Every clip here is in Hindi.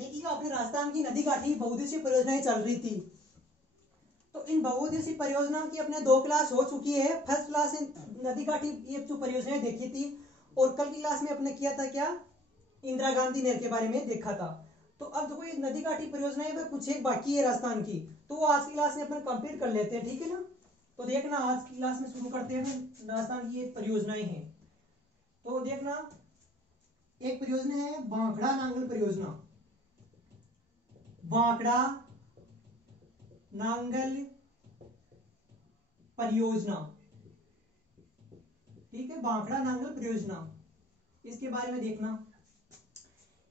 देखिए अपने राजस्थान की नदी घाटी बहुउद्देशीय परियोजनाएं चल रही थी। तो इन बहुउद्देशीय परियोजनाओं की अपने 2 क्लास हो चुकी है। फर्स्ट क्लास नदी घाटी ये जो परियोजनाएं देखी थी, और कल की क्लास में अपने किया था क्या, इंदिरा गांधी नहर के बारे में देखा था। तो अब देखो ये नदी घाटी परियोजनाएं कुछ एक बाकी है राजस्थान की, तो वो आज की क्लास में अपन कंप्लीट कर लेते हैं, ठीक है ना। तो देखना आज की क्लास में शुरू करते हैं राजस्थान की ये परियोजनाएं हैं। तो देखना एक परियोजना है बांकड़ा नांगल परियोजना। बांकड़ा नांगल परियोजना, ठीक है, बांकड़ा नांगल परियोजना, इसके बारे में देखना।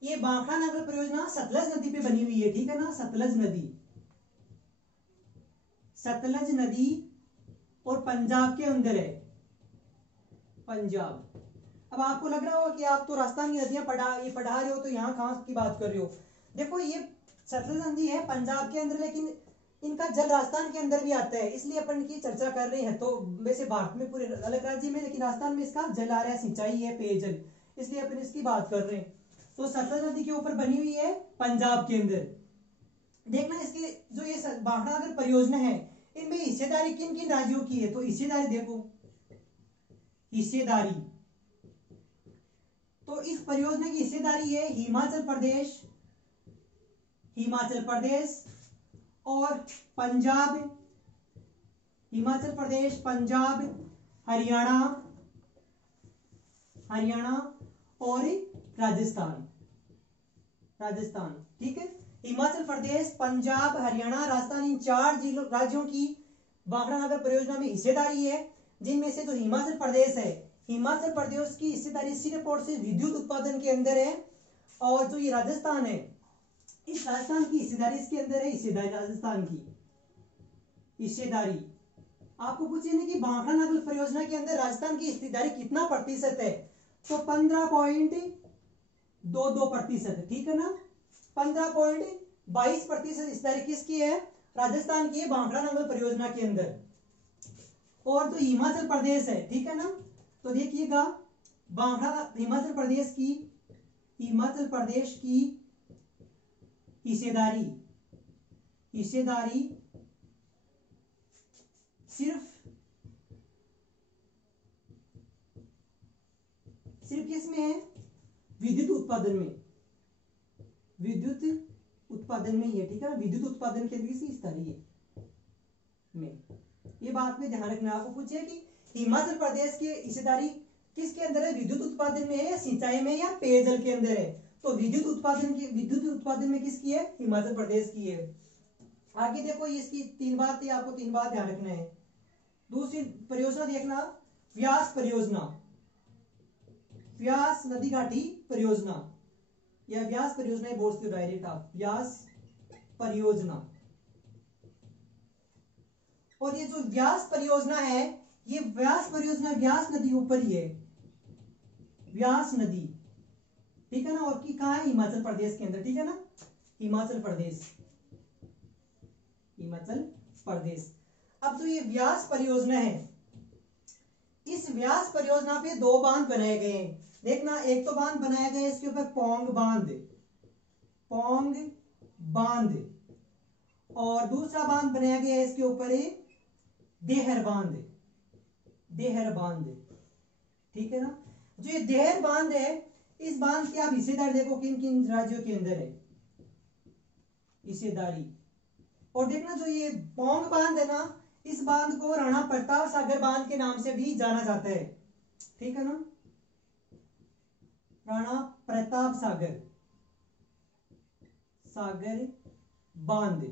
ये बांकड़ा नांगल परियोजना सतलज नदी पे बनी हुई है, ठीक है ना। सतलज नदी, सतलज नदी और पंजाब के अंदर है, पंजाब। अब आपको लग रहा होगा कि आप तो राजस्थान की नदियां पढ़ा रहे हो, तो यहाँ कहां की बात कर रहे हो। देखो ये सतलज नदी है पंजाब के अंदर, लेकिन इनका जल राजस्थान के अंदर भी आता है, इसलिए अपन की चर्चा कर रहे हैं। तो वैसे भारत में पूरे अलग राज्य में, लेकिन राजस्थान में इसका जल आ रहा है, सिंचाई है, पेयजल, इसलिए अपन इसकी बात कर रहे हैं। तो सतलज नदी के ऊपर बनी हुई है पंजाब के अंदर। देखना इसके जो ये बांकड़ा नांगल परियोजना है, इनमें हिस्सेदारी किन किन राज्यों की है। तो हिस्सेदारी देखो, हिस्सेदारी, तो इस परियोजना की हिस्सेदारी है हिमाचल प्रदेश, हिमाचल प्रदेश और पंजाब, हिमाचल प्रदेश, पंजाब, हरियाणा, हरियाणा और राजस्थान, राजस्थान, ठीक है। हिमाचल प्रदेश, पंजाब, हरियाणा, राजस्थान, इन 4 जिलों राज्यों की बांकड़ा नांगल परियोजना में हिस्सेदारी है, जिनमें से जो हिमाचल प्रदेश है, हिमाचल प्रदेश की हिस्सेदारी सिर्फ और सिर्फ विद्युत उत्पादन के अंदर है। और जो ये राजस्थान है, इस राजस्थान की हिस्सेदारी इसके अंदर है, हिस्सेदारी राजस्थान की हिस्सेदारी। आपको पूछे ना कि बांकड़ा नांगल परियोजना के अंदर राजस्थान की हिस्सेदारी कितना प्रतिशत है, तो 15.22%, ठीक है ना। 15.22% हिस्सेदारी किसकी है, राजस्थान की है बांकड़ा नांगल परियोजना के अंदर। और जो हिमाचल प्रदेश है, ठीक है ना, तो देखिएगा बांकड़ा हिमाचल प्रदेश की, हिमाचल प्रदेश की हिस्सेदारी, हिस्सेदारी सिर्फ किसमें है, विद्युत उत्पादन में, विद्युत उत्पादन में ही है, ठीक है ना। विद्युत उत्पादन के लिए हिस्सेदारी है में, ये बात में ध्यान रखना। आपको पूछे कि हिमाचल प्रदेश की हिस्सेदारी किसके अंदर है, विद्युत उत्पादन में है या सिंचाई में या पेयजल के अंदर है। तो विद्युत उत्पादन में किसकी है, हिमाचल प्रदेश की है। आगे देखो इसकी 3 बात थी, आपको 3 बात ध्यान रखना है। दूसरी परियोजना देखना, व्यास परियोजना, व्यास नदी घाटी परियोजना, या व्यास परियोजना बोल सकते हो डायरेक्ट आप, व्यास परियोजना। और ये जो व्यास परियोजना है, ये व्यास परियोजना व्यास नदी ऊपर ही है, व्यास नदी, ठीक है ना। और की कहां है, हिमाचल प्रदेश के अंदर, ठीक है ना, हिमाचल प्रदेश, हिमाचल प्रदेश। अब तो ये व्यास परियोजना है, इस व्यास परियोजना पे 2 बांध बनाए गए हैं। देखना, एक तो बांध बनाया गया है इसके ऊपर पोंग बांध, पोंग बांध, और दूसरा बांध बनाया गया है इसके ऊपर देहर बांध, देहर बांध, ठीक है ना। जो ये देहर बांध है, इस बांध के आप हिस्सेदार देखो किन किन राज्यों के अंदर है हिस्सेदारी। और देखना जो ये पोंग बांध है ना, इस बांध को राणा प्रताप सागर बांध के नाम से भी जाना जाता है, ठीक है ना, राणा प्रताप सागर, सागर बांध।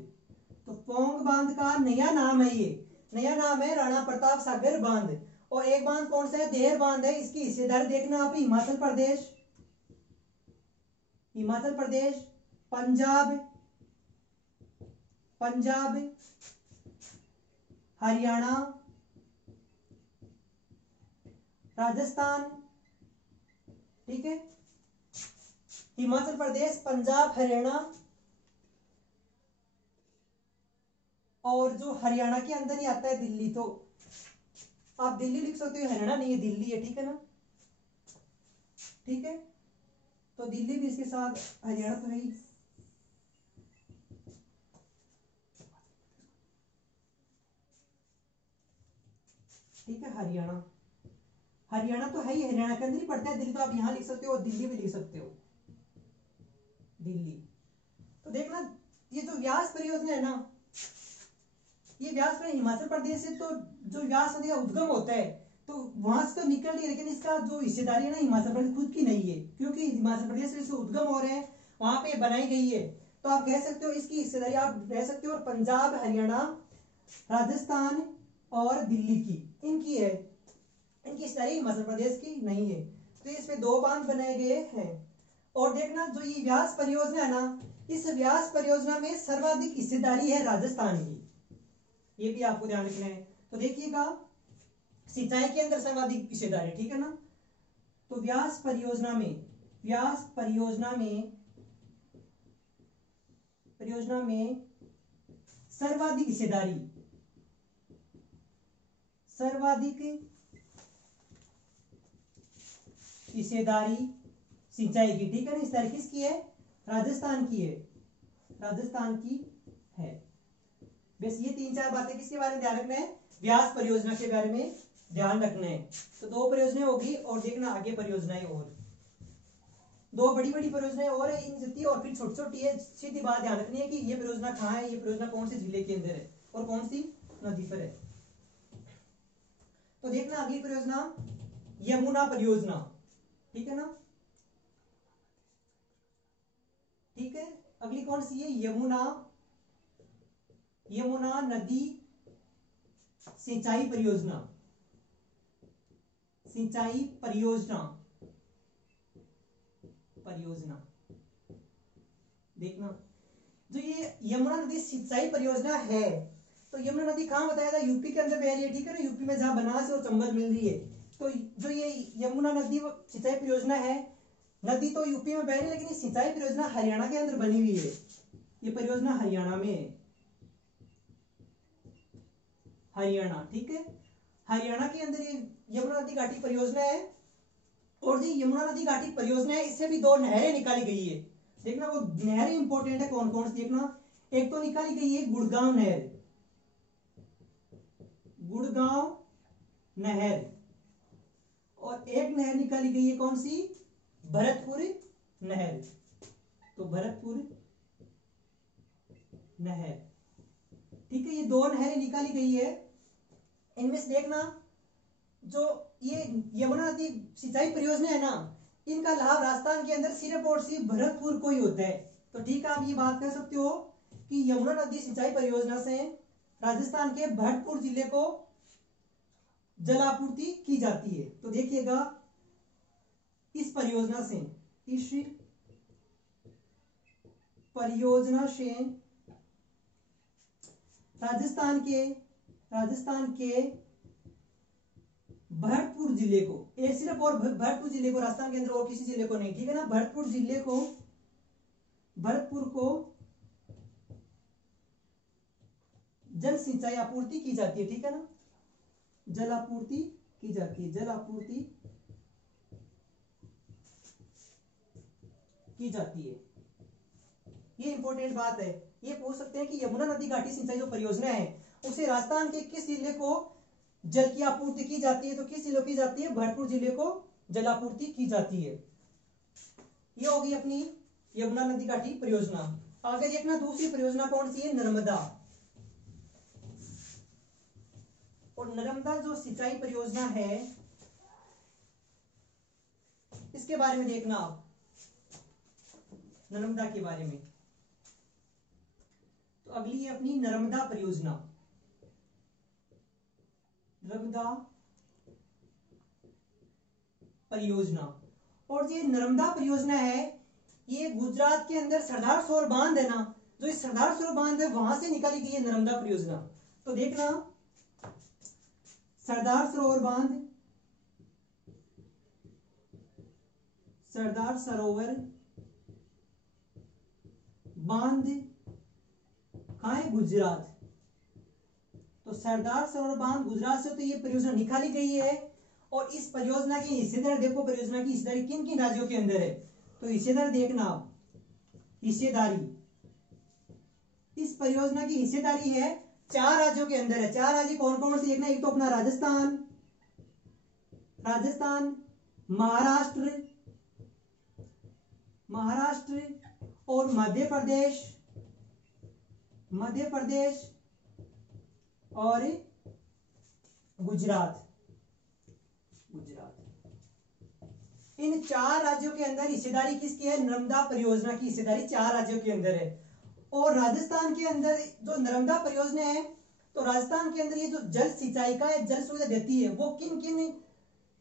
तो पोंग बांध का नया नाम है, ये नया नाम है राणा प्रताप सागर बांध। और एक बांध कौन सा है, देहर बांध है, इसकी हिस्सेदारी देखना आप, हिमाचल प्रदेश, हिमाचल प्रदेश, पंजाब, पंजाब, हरियाणा, राजस्थान, ठीक है। हिमाचल प्रदेश, पंजाब, हरियाणा, और जो हरियाणा के अंदर ही आता है दिल्ली, तो आप दिल्ली लिख सकते हो, हरियाणा नहीं है, दिल्ली है, ठीक है ना, ठीक है। तो दिल्ली भी इसके साथ, हरियाणा तो है ही, ठीक है, हरियाणा, हरियाणा तो है ही, हरियाणा के अंदर ही पड़ता है। दिल्ली तो आप यहां लिख सकते हो और दिल्ली भी लिख सकते हो, दिल्ली। तो देखना ये जो व्यास परियोजना है ना, ये व्यास परियोजना हिमाचल प्रदेश से, तो जो व्यास नदी का उद्गम होता है तो वहां से तो निकल रही है, लेकिन इसका जो हिस्सेदारी है ना हिमाचल प्रदेश खुद की नहीं है, क्योंकि हिमाचल प्रदेश से उद्गम हो रहे हैं, वहां पे बनाई गई है। तो आप कह सकते हो इसकी हिस्सेदारी आप कह सकते हो पंजाब, हरियाणा, राजस्थान और दिल्ली की, इनकी है, इनकी हिस्सेदारी हिमाचल प्रदेश की नहीं है। तो इसमें 2 बांध बनाए गए हैं। और देखना जो ये व्यास परियोजना है ना, इस व्यास परियोजना में सर्वाधिक हिस्सेदारी है राजस्थान की, ये भी आपको ध्यान रखना है। तो देखिएगा सिंचाई के अंदर सर्वाधिक हिस्सेदारी, ठीक है ना। तो व्यास परियोजना में, व्यास परियोजना में सर्वाधिक हिस्सेदारी, सर्वाधिक हिस्सेदारी सिंचाई की, ठीक है ना। हिस्सेदारी किसकी है? राजस्थान की है, राजस्थान की है। बस ये 3-4 बातें किसके बारे में ध्यान रखना है? व्यास परियोजना के बारे में ध्यान रखना है। तो 2 परियोजनाएं होगी और देखना आगे परियोजनाएं और 2 बड़ी बड़ी परियोजनाएं और है, इन जितनी और फिर छोटी छोटी है। सीधी बात ध्यान रखनी है कि ये परियोजना कहाँ है, ये परियोजना कौन से जिले के अंदर है और कौन सी नदी पर है। तो देखना अगली परियोजना यमुना परियोजना, ठीक है ना। ठीक है, अगली कौन सी है? यमुना, यमुना नदी सिंचाई परियोजना, सिंचाई परियोजना, परियोजना। देखना जो ये यमुना नदी सिंचाई परियोजना है, तो यमुना नदी कहां बताया था? यूपी के अंदर बह रही है, ठीक है ना। यूपी में जहां बनास और चंबल मिल रही है, तो जो ये यमुना नदी सिंचाई परियोजना है, नदी तो यूपी में बह रही है, लेकिन ये सिंचाई परियोजना हरियाणा के अंदर बनी हुई है। ये परियोजना हरियाणा में है, हरियाणा, ठीक है। हरियाणा के अंदर ये यमुना नदी घाटी परियोजना है। और जो यमुना नदी घाटी परियोजना है, इससे भी 2 नहरें निकाली गई है। देखना वो नहरें इंपॉर्टेंट है, कौन कौन सी देखना। एक तो निकाली गई है गुड़गांव नहर, गुड़गांव नहर, और एक नहर निकाली गई है कौन सी? भरतपुर नहर। तो भरतपुर नहर, ठीक है। ये 2 नहरें निकाली गई है। इनमें से देखना जो ये यमुना नदी सिंचाई परियोजना है ना, इनका लाभ राजस्थान के अंदर सिर्फ और सिर्फ भरतपुर को ही होता है। तो ठीक है, आप ये बात कर सकते हो कि यमुना नदी सिंचाई परियोजना से राजस्थान के भरतपुर जिले को जलापूर्ति की जाती है। तो देखिएगा इस परियोजना से, इस परियोजना से राजस्थान के भरतपुर जिले को, ये सिर्फ और भरतपुर जिले को, राजस्थान के अंदर और किसी जिले को नहीं, ठीक है ना। भरतपुर जिले को, भरतपुर को जल सिंचाई आपूर्ति की जाती है, ठीक है ना। जल आपूर्ति की जाती है, जल आपूर्ति की जाती है। ये इंपॉर्टेंट बात है। ये पूछ सकते हैं कि यमुना नदी घाटी सिंचाई जो परियोजना है, उसे राजस्थान के किस जिले को जल की आपूर्ति की जाती है? तो किस जिले को की जाती है? भरतपुर जिले को जलापूर्ति की जाती है। ये होगी अपनी यमुना नदी घाटी परियोजना। आगे देखना दूसरी परियोजना कौन सी है? नर्मदा। और नर्मदा जो सिंचाई परियोजना है, इसके बारे में देखना आप, नर्मदा के बारे में। तो अगली है अपनी नर्मदा परियोजना, नर्मदा परियोजना। और ये नर्मदा परियोजना है, ये गुजरात के अंदर सरदार सरोवर बांध है ना, जो इस सरदार सरोवर बांध है वहां से निकाली गई है नर्मदा परियोजना। तो देखना सरदार सरोवर बांध, सरदार सरोवर बांध कहां है? गुजरात। तो सरदार सरोवर बांध गुजरात से तो ये परियोजना निकाली गई है। और इस परियोजना की हिस्सेदारी देखो, परियोजना की हिस्सेदारी किन किन राज्यों के अंदर है? तो हिस्सेदारी देखना आप, हिस्सेदारी इस परियोजना की हिस्सेदारी है 4 राज्यों के अंदर है। 4 राज्य कौन कौन से देखना, एक तो अपना राजस्थान, राजस्थान, महाराष्ट्र, महाराष्ट्र और मध्य प्रदेश, मध्य प्रदेश और गुजरात, गुजरात। इन 4 राज्यों के अंदर हिस्सेदारी किसकी है? नर्मदा परियोजना की हिस्सेदारी 4 राज्यों के अंदर है। और राजस्थान के अंदर जो नर्मदा परियोजना है, तो राजस्थान के अंदर ये जो जल सिंचाई का जल सुविधा देती है वो किन किन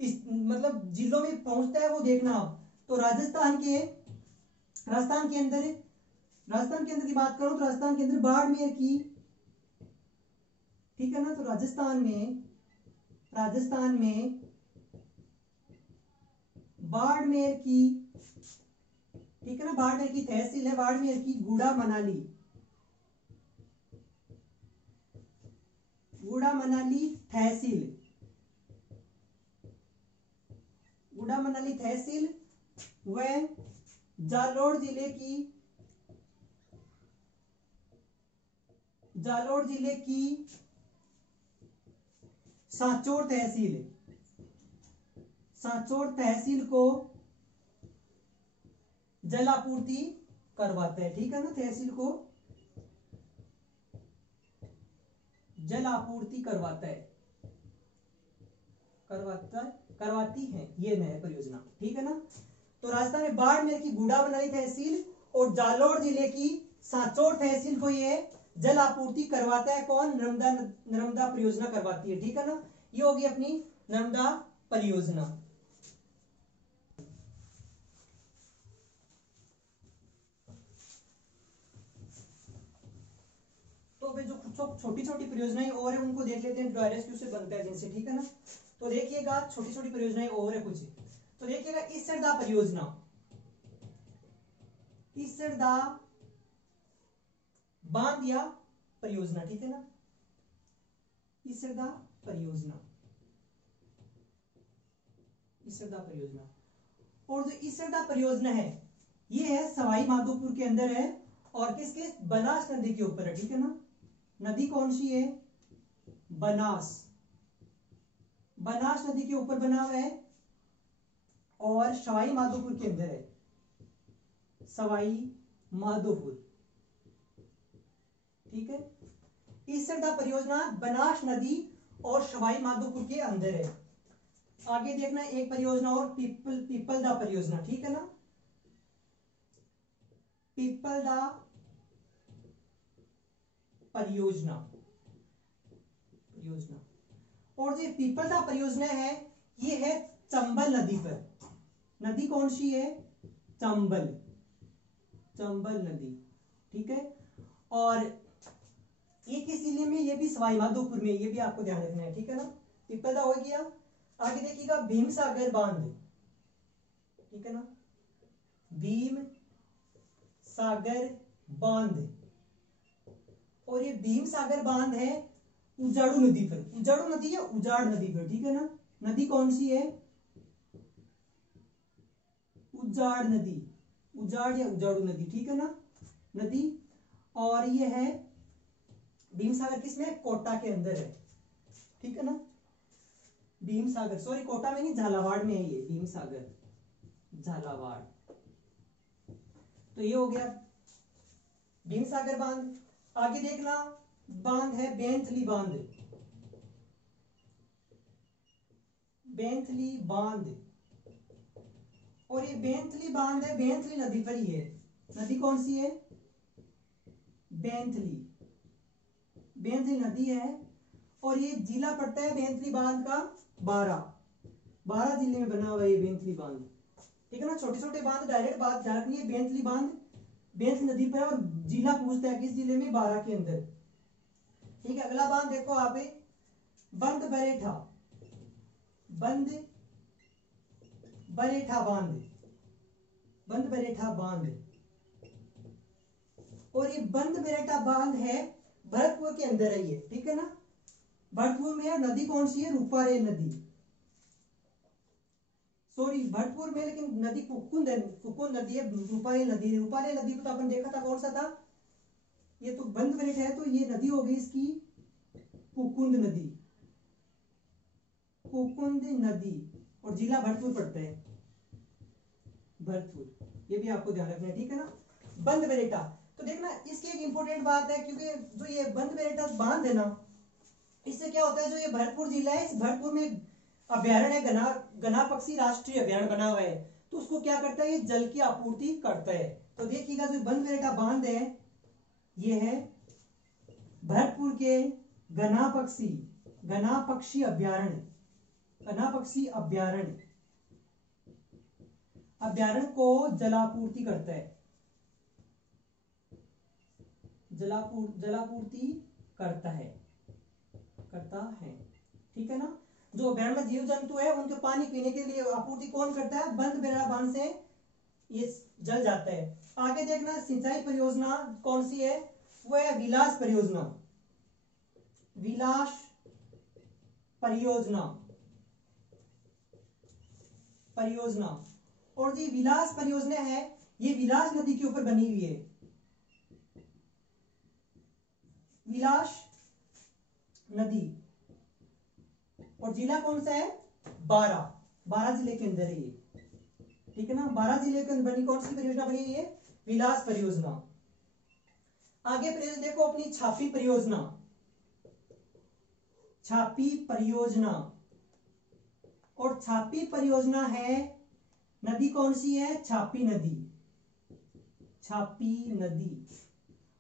मतलब जिलों में पहुंचता है वो देखना आप। तो राजस्थान के अंदर की बात करो तो राजस्थान के अंदर बाड़मेर की, ठीक है ना, तो राजस्थान में बाड़मेर की, ठीक है ना, बाड़मेर की तहसील है, बाड़मेर की गुड़ा मनाली तहसील, गुड़ा मनाली तहसील व जालोर जिले की सांचौर तहसील को जल आपूर्ति करवाता है, ठीक है ना, तहसील को जल आपूर्ति करवाती है ये नहर परियोजना, ठीक है ना। तो राजस्थान में बाड़मेर की गुड़ा मनाली तहसील और जालोर जिले की सांचौर तहसील को ये जल आपूर्ति करवाता है कौन? नर्मदा परियोजना करवाती है, ठीक है ना। ये होगी अपनी नर्मदा परियोजना। तो भाई जो छोटी छोटी परियोजनाएं और है उनको देख लेते हैं, डायरेक्ट से बनता है जिनसे, ठीक है ना। तो देखिएगा छोटी छोटी परियोजनाएं और है कुछ, तो देखिएगा ईसरदा परियोजना, ईसरदा बांध या परियोजना, ठीक है ना, ईसरदा परियोजना। और जो ईसरदा परियोजना है ये है सवाई माधोपुर के अंदर है और किसके? बनास नदी के ऊपर है, ठीक है ना। नदी कौन सी है? बनास नदी के ऊपर बना हुआ है और सवाई माधोपुर के अंदर है, सवाई माधोपुर, ठीक है। ईसरदा परियोजना बनास नदी और सवाई माधोपुर के अंदर है। आगे देखना एक परियोजना और पीपलदा परियोजना, ठीक है ना, पीपलदा परियोजना। और जो पीपलदा परियोजना है ये है चंबल नदी पर। नदी कौन सी है? चंबल नदी, ठीक है। और ये किस जिले में? ये भी सवाई माधोपुर में, ये भी आपको ध्यान रखना है, ठीक है ना। पीपलदा हो गया। आगे देखिएगा भीम सागर बांध, ठीक है ना, भीम सागर बांध। और ये भीम सागर बांध है उजाड़ू नदी पर, उजाड़ू नदी या उजाड़ नदी पर, ठीक है ना। नदी कौन सी है? उजाड़ नदी, उजाड़ या उजाड़ू नदी, ठीक है ना, नदी। और ये है भीम सागर किसमें? कोटा के अंदर है, ठीक है ना। भीम सागर, सॉरी कोटा में नहीं, झालावाड़ में है ये भीम सागर, झालावाड़। तो ये हो गया भीम सागर बांध। आगे देखना बांध है बेंथली बांध, और ये बेंथली बांध है बेंथली नदी पर ही है। नदी कौन सी है? बेंथली नदी है। और ये जिला पड़ता है बेंथली बांध का 12 जिले में बना हुआ है ये बेंथली बांध, ठीक है ना। छोटे छोटे बांध डायरेक्ट बात ध्यान रखनी है, बेंथली बांध बेंथ नदी पर और जिला पूछता है किस जिले में? 12 के अंदर, ठीक है। अगला बांध देखो आप, बंद बरेठा बांध। और ये बंद बरेठा बांध है भरतपुर के अंदर है ये, ठीक है ना। भरतपुर में है। नदी कौन सी है? रूपारेल नदी, सॉरी भरतपुर में, लेकिन नदी कुकुंद नदी है, रूपारेल नदी को तो अपन देखा था कौन सा था, ये तो बंद बरेठा है, तो ये नदी हो गई इसकी कुकुंद नदी। और जिला भरतपुर पड़ता है, भरतपुर, ये भी आपको ध्यान रखना है, ठीक है ना। बंद बेरेटा, तो देखना इसकी एक इंपॉर्टेंट बात है, क्योंकि जो ये बंद बेरेटा बांध है ना, इससे क्या होता है, जो ये भरतपुर जिला है, इस भरतपुर में अभ्यारण्य है, गना पक्षी राष्ट्रीय अभ्यारण्य बना हुआ है, तो उसको क्या करता है, ये जल की आपूर्ति करता है। तो देखिएगा जो बंद बेरेटा बांध है, ये है भरतपुर के गना पक्षी अभ्यारण्य, गना पक्षी अभ्यारण्य को जलापूर्ति करता है, जलापूर्ति करता है, ठीक है ना। जो अभ्यारण्य में जीव जंतु है उनके पानी पीने के लिए आपूर्ति कौन करता है, बंद बेरेटा बांध से ये जल जाता है। आगे देखना सिंचाई परियोजना कौन सी है, वो है विलास परियोजना, और जो विलास परियोजना है ये विलास नदी के ऊपर बनी हुई है, विलास नदी, और जिला कौन सा है, बारह जिले के अंदर है ये, ठीक है ना। 12 जिले के अंदर बनी कौन सी परियोजना बनी हुई है, विलास परियोजना। आगे परियोजना देखो अपनी छापी परियोजना, और छापी परियोजना है, नदी कौन सी है, छापी नदी,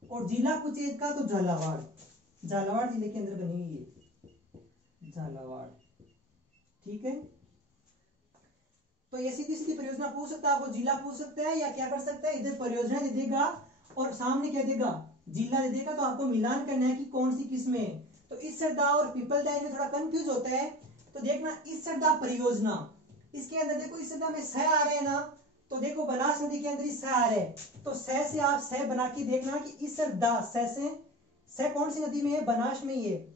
और जिला कुचेत का तो झालावाड़ जिले के अंदर बनी हुई है, झालावाड़, ठीक है। तो ये सीधी सीधी परियोजना पूछ सकता है, आपको जिला पूछ सकता है, या क्या कर सकता है, इधर परियोजना दे देगा और सामने क्या देगा, जिला दे देगा, तो आपको मिलान करना है कि कौन सी किस में। तो ईसरदा और पीपलदा में थोड़ा कंफ्यूज होता है, तो देखना ईसरदा परियोजना, इसके अंदर देखो ईसरदा में सह आ रहे हैं ना, तो देखो बनास नदी के अंदर ही सह आ रहे हैं, तो सह से आप सह बना के देखना कि ईसरदा सह कौन सी नदी में है, बनास में ही है।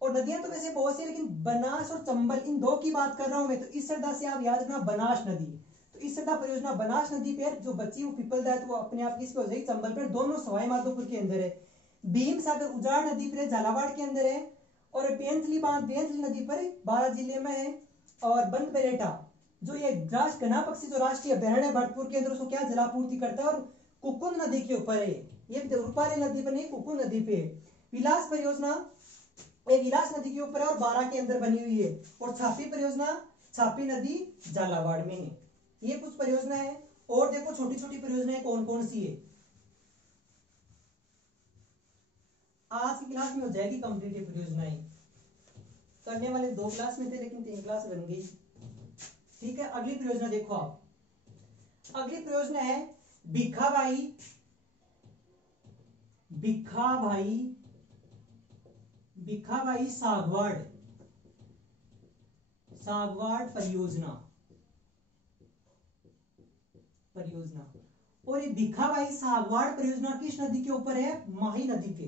और नदियां तो वैसे बहुत सी, लेकिन बनास और चंबल इन दो की बात कर रहा हूं मैं, तो ईसरदा से आप याद रखना बनास नदी। तो ईसरदा परियोजना बनास नदी पे जो बची वो पीपलदा है, तो वो अपने आप किस पे हो जाएगी, चंबल पे, दोनों सवाई माधोपुर के अंदर है। भीम सागर उजाड़ नदी पर झालावाड़ के अंदर है, और बेंतली नदी पर 12 जिले में है। और बंद बेरेटा जो ये गना पक्षी जो राष्ट्रीय अभ्यारण्य भरतपुर के अंदर, उसको क्या जलापूर्ति करता है, और कुकुंद नदी के ऊपर है, ये रूपाली नदी पर नहीं, कुकुंद नदी पे। विलास परियोजना ये विलास नदी के ऊपर है और 12 के अंदर बनी हुई है। और छापी परियोजना छापी नदी झालावाड़ में है। ये कुछ परियोजना है, और देखो छोटी छोटी परियोजनाएं कौन कौन सी है, आज की क्लास में हो जाएगी कंप्लीट ये परियोजनाएं। करने वाले 2 क्लास में थे, लेकिन 3 क्लास बन गई, ठीक है। अगली परियोजना देखो आप, अगली परियोजना है भिखाभाई सागवाड़ परियोजना। और ये भिखाभाई सागवाड़ परियोजना किस नदी के ऊपर है, माही नदी पे,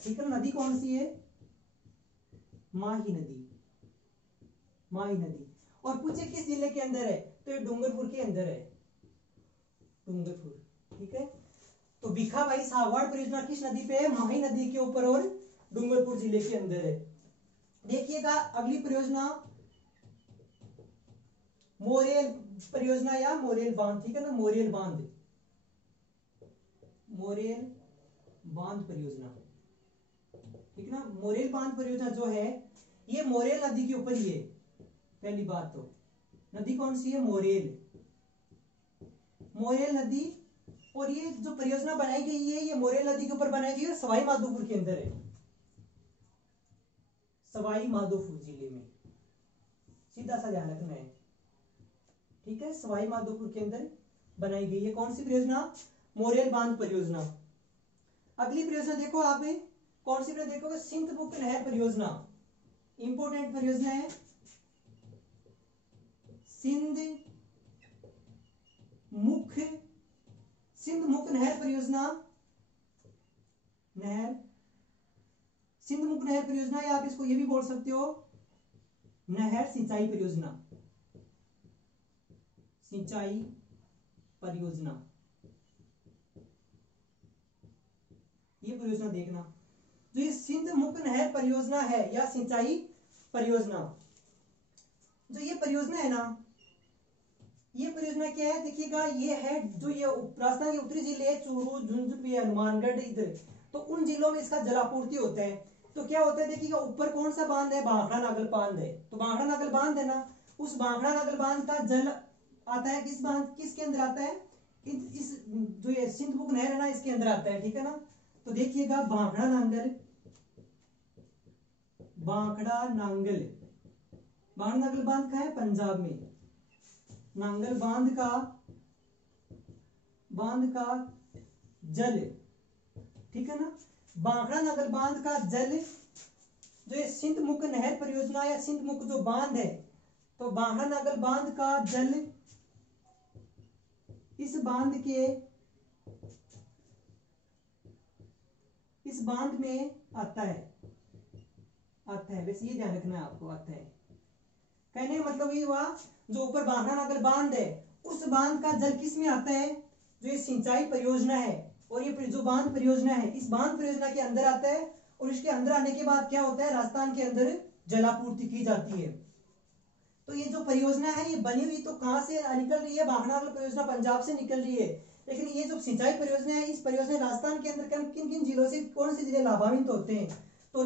ठीक है। नदी कौन सी है, माही नदी। और पूछे किस जिले के अंदर है, तो ये डूंगरपुर के अंदर है, ठीक है। तो भिखाभाई सागवाड़ परियोजना किस नदी पे है, माही नदी के ऊपर और डूंगरपुर जिले के अंदर है। देखिएगा अगली परियोजना मोरेल परियोजना या मोरेल बांध, ठीक है ना, मोरेल बांध परियोजना, ठीक है ना। मोरेल बांध परियोजना जो है ये मोरेल नदी के ऊपर ही है। पहली बात तो नदी कौन सी है, मोरेल नदी। और ये जो परियोजना बनाई गई है ये मोरेल नदी के ऊपर बनाई गई है, सवाई माधोपुर के अंदर है, सवाई माधोपुर जिले में, सीधा सा ध्यान रखना है, ठीक है। सवाई माधोपुर के अंदर बनाई गई है कौन सी परियोजना, मोरेल बांध परियोजना। अगली परियोजना देखो आप, कौन सी परियोजना देखोगे, सिंधमुख नहर परियोजना, इंपोर्टेंट परियोजना है, सिंधमुख नहर परियोजना, सिंधमुख नहर परियोजना, या आप इसको ये भी बोल सकते हो नहर सिंचाई परियोजना। ये परियोजना देखना, जो ये सिंधमुख नहर परियोजना है या सिंचाई परियोजना, जो ये परियोजना है ना, ये परियोजना क्या है देखिएगा, ये है जो ये राजस्थान के उत्तरी जिले चूरू, झुंझुनू, हनुमानगढ़ इधर, तो उन जिलों में इसका जलापूर्ति होता है। तो क्या होता है देखिएगा, ऊपर कौन सा बांध है, भाखड़ा नागल बांध है। तो भाखड़ा नागल बांध है ना, उस भाखड़ा नागल बांध का जल आता है किस बांध, किसके अंदर आता है, इस जो ये सिंधमुख नहर है ना, इसके अंदर आता है, ठीक है ना। तो देखिएगा भाखड़ा नांगल, भाखड़ा नांगल, भाखड़ा नांगल बांध का है पंजाब में। नांगल बांध का जल, ठीक है ना, भाखड़ा नांगल बांध का जल जो ये सिंधमुख नहर परियोजना या सिंधमुख जो बांध है, तो भाखड़ा नांगल बांध का जल इस बांध में आता है, वैसे ये ध्यान रखना है आपको, आता है। कहने का मतलब ये हुआ, जो ऊपर भाखड़ा नागल बांध है, उस बांध का जल किस में आता है, जो ये सिंचाई परियोजना है, और ये जो बांध परियोजना है, इस बांध परियोजना के अंदर आता है। और इसके अंदर आने के बाद क्या होता है, राजस्थान के अंदर जलापूर्ति की जाती है। तो ये जो परियोजना है, ये बनी हुई तो कहां से निकल रही है, भाखड़ा नागल परियोजना पंजाब से निकल रही है। लेकिन ये जो सिंचाई परियोजना है, इस परियोजना राजस्थान के अंदर किन किन जिलों से, कौन से जिले लाभान्वित होते हैं, तो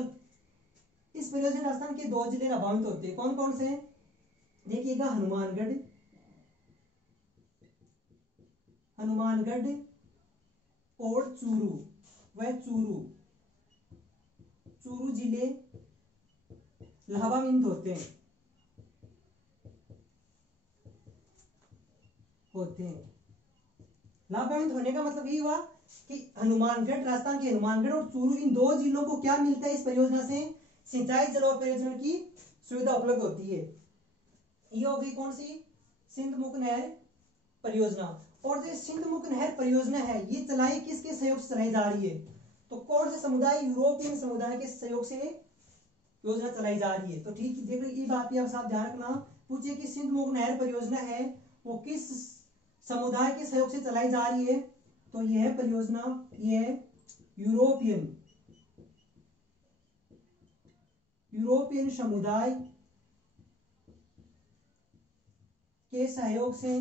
इस परियोजना राजस्थान के 2 जिले लाभान्वित होते हैं। कौन कौन से हैं देखिएगा, हनुमानगढ़ और चूरू जिले लाभान्वित होते हैं। लाभान्वित होने का मतलब ये हुआ कि हनुमानगढ़, राजस्थान के हनुमानगढ़ और चूरू, इन 2 जिलों को क्या मिलता है, इस परियोजना से सिंचाई जल परियोजना की सुविधा उपलब्ध होती है। ये होगी कौन सी, सिंधमुख नहर परियोजना। और जो सिंधमुख नहर परियोजना है, ये चलाई किसके सहयोग से चलाई जा रही है, तो कौन से समुदाय, यूरोपियन समुदाय के सहयोग से योजना चलाई जा रही है। तो ठीक देखो, ये बात भी आप साथ ध्यान रखना, पूछिए कि सिंधमुख नहर परियोजना है वो किस समुदाय के सहयोग से चलाई जा रही है, तो यह परियोजना ये है यूरोपियन समुदाय के सहयोग से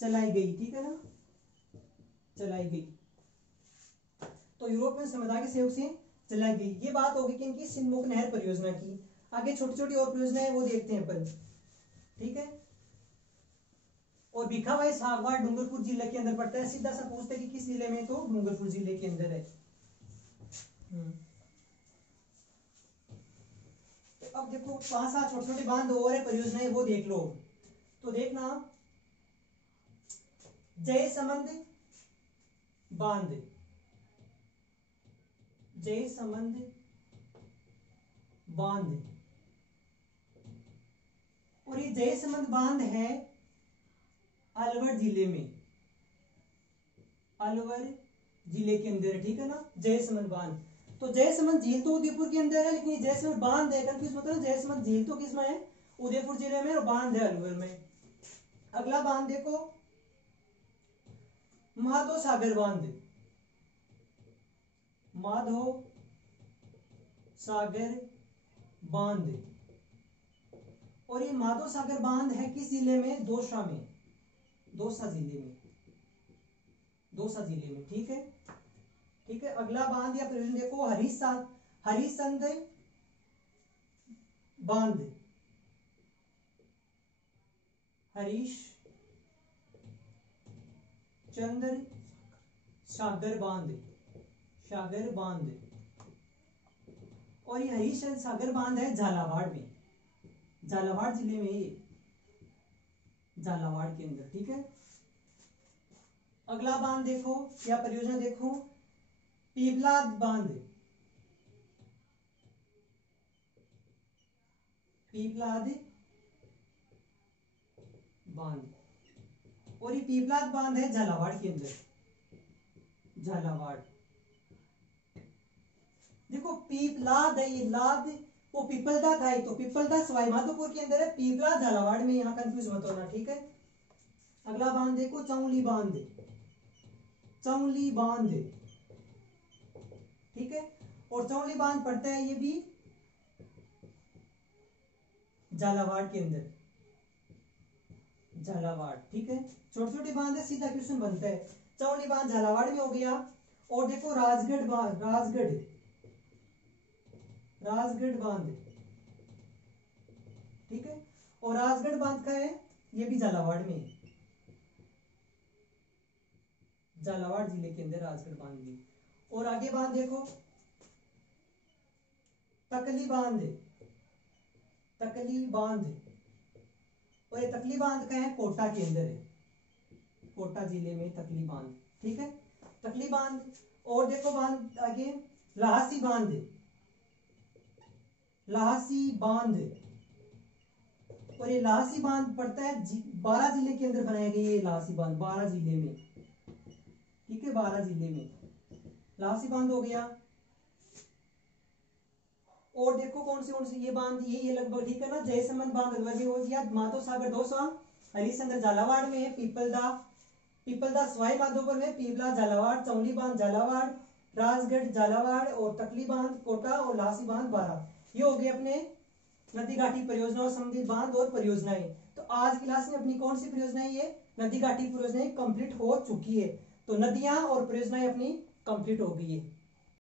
चलाई गई, ठीक है ना, चलाई गई। तो यूरोपियन समुदाय के सहयोग से चलाई गई, ये बात होगी किनकी, सिंधमुख नहर परियोजना की। आगे छोटी छोटी और परियोजनाएं वो देखते हैं अपन, ठीक है। और भिखाबाई सागवान डूंगरपुर जिले के अंदर पड़ता है। सीधा सा पूछते हैं कि किस जिले में, तो डूंगरपुर जिले के अंदर है। तो अब देखो 5-7 छोटे छोटे बांध और है, परियोजनाएं वो देख लो। तो देखना, जयसमंद बांध, और ये जयसमंद बांध है अलवर जिले में, अलवर जिले के अंदर है, ठीक है ना, जयसमंद बांध। तो जयसमंद झील तो उदयपुर के अंदर है, लेकिन ये जयसमंद बांध है, कंफ्यूज मत होना, जयसमंद झील तो किसमें है, उदयपुर जिले में, और बांध है अलवर में। अगला बांध देखो, माधो सागर बांध, माधो सागर बांध, और ये माधो सागर बांध है किस जिले में, दौसा जिले में, ठीक है, ठीक है। अगला बांध या परियोजना देखो, हरिश्चंद बांध, हरिश्चंद्र सागर बांध, और ये हरिश्चंद्र सागर बांध है झालावाड़ में, झालावाड़ जिले में, ये झालावाड़ के अंदर, ठीक है। अगला बांध देखो या परियोजना देखो, पीपलाद बांध, और ये पीपलाद बांध है झालावाड़ के अंदर, झालावाड़। देखो पीपलाद है, ये लाद वो पीपलदा था, तो पीपलदा सवाई माधोपुर के अंदर है, पीपलाद झालावाड़ में, यहाँ कंफ्यूज मत होना, ठीक है। अगला बांध देखो, चौली बांध, ठीक है। और चौली बांध पड़ता है ये भी झालावाड़ के अंदर, झालावाड़। ठीक है, छोटे छोटे बांध है, सीधा क्वेश्चन बनता है। चौली बांध झालावाड़ में हो गया। और देखो राजगढ़ बांध, राजगढ़ बांध। ठीक है, और राजगढ़ बांध का है, ये भी झालावाड़ में, झालावाड़ जिले के अंदर राजगढ़ बांध भी। और आगे बांध देखो तकली बांध, तकली बांध। और ये तकली बांध का है कोटा के अंदर है, कोटा जिले में तकली बांध। ठीक है, तकली बांध। और देखो बांध आगे लाहसी बांध, लाहसी बांध। और ये लाहसी बांध पड़ता है 12 जिले के अंदर बनाया गया ये लाहसी बांध, 12 जिले में। ठीक है, 12 जिले में लाहसी बांध हो गया। और देखो कौन सी ये बांध, ये लगभग ठीक है ना, जयसमंद बांध माधो सागर दौसा, हरिश्चंद्र झालावाड़ में है, पीपलदा सवाई माधोपुर में, पीपला झालावाड़, चौली बांध झालावाड़, राजगढ़ झालावाड़, और तकली बांध कोटा, और लासी बांध 12। ये हो गए अपने नदी घाटी परियोजनाओं संबंधित बांध और परियोजनाएं। तो आज क्लास में अपनी कौन सी परियोजनाएं, ये नदी घाटी परियोजनाएं कंप्लीट हो चुकी है। तो नदियां और परियोजनाएं अपनी कंप्लीट हो गई है।